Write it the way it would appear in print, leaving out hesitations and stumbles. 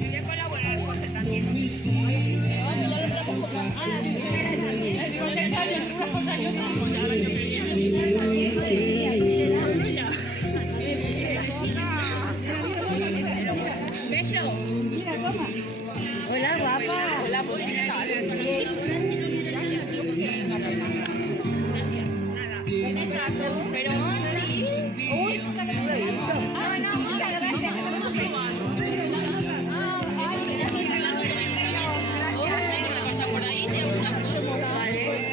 Quería colaborar José también. Beso. Hola, guapa. Hola, pero sí. Uy, nunca lo he visto. Ah, no, muchas gracias. Pasa por ahí, te hago una foto. Vale.